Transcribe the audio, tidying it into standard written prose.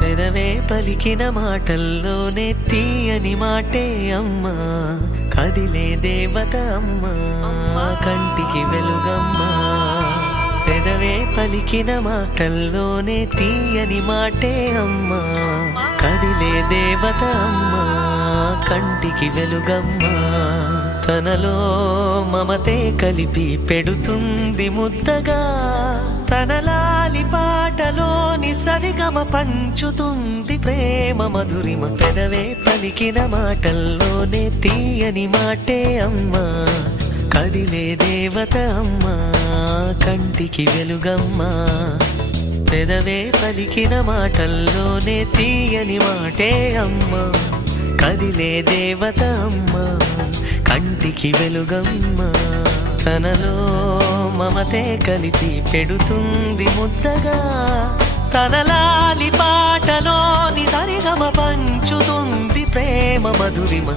పెదవే పలికిన మాటల్లోనే తీయని మాటే అమ్మా, కదిలే దేవత అమ్మా, కంటికి వెలుగమ్మా. పెదవే పలికిన మాటల్లోనే తీయని మాటే అమ్మా, కదిలే దేవత అమ్మా, కంటికి వెలుగమ్మా. తనలో మమతే కలిపి పెడుతుంది ముద్దగా, తన లాలి పాటలోని సరిగమ పంచుతుంది ప్రేమ మధురిమ. పెదవే పలికిన మాటల్లోనే తీయని మాటే అమ్మా, కదిలే దేవత అమ్మా, కంటికి వెలుగమ్మా. పెదవే పలికిన మాటల్లోనే తీయని మాటే అమ్మా, కదిలే దేవత అమ్మా, కంటికి వెలుగమ్మా. తనలో మమతే కలిపి పెడుతుంది ముద్దగా, తన లాలి పాటలోని సరిగమ పంచుతుంది ప్రేమ మధురిమ.